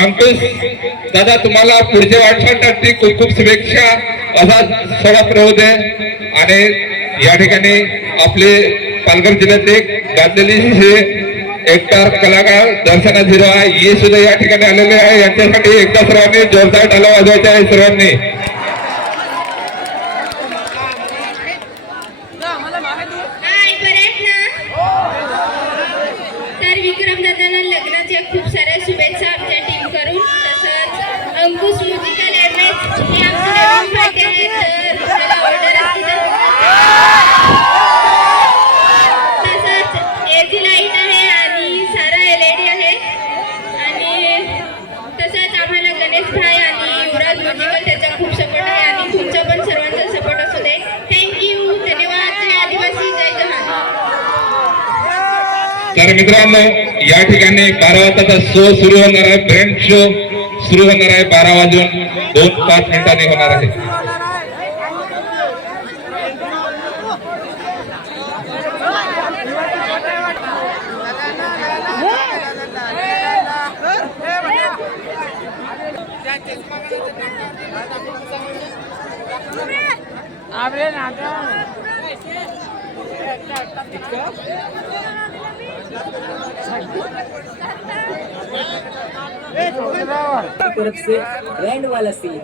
अंकुश दादा तुम्हाला पुढच्या वाटचालीसाठी खूप खूप शुभेच्छा. असा सवास राहू दे. आणि या ठिकाणी आपले पालघर जिल्ह्यात एक गाजलेली एकटार कलाकार दर्शना झिरो आहे, हे सुद्धा या ठिकाणी आलेले आहे. यांच्यासाठी एकदा सर्वांनी जोरदार टाळ्या वाजवायच्या आहे सर्वांनी. तर विक्रम दादांना लग्नाच्या खूप साऱ्या शुभेच्छा आमच्या टीम करून. तसंच अंकुश म्युझिकल एमएस हे आमचे नवीन पार्टी आहे, तर त्याला ऑर्डर असतील. तसंच एजी लाईट आहे आणि सारा LED आहे. आणि तसंच आम्हाला गणेश भाई आणि युवराज म्युझिकल त्याचा खूप सपोर्ट आहे. आणि तुमचा पण सर्वांचा सपोर्ट असू दे. थँक्यू, धन्यवाद. जय आदिवासी, जय जहान. तर मित्रांनो या ठिकाणी 12 वाजता शो सुरू होणार आहे. ब्रँड शो सुरू होणार आहे 12 वाजून 2-5 मिनिटांनी होणार आहे. तरफ से रैंड वाला सीन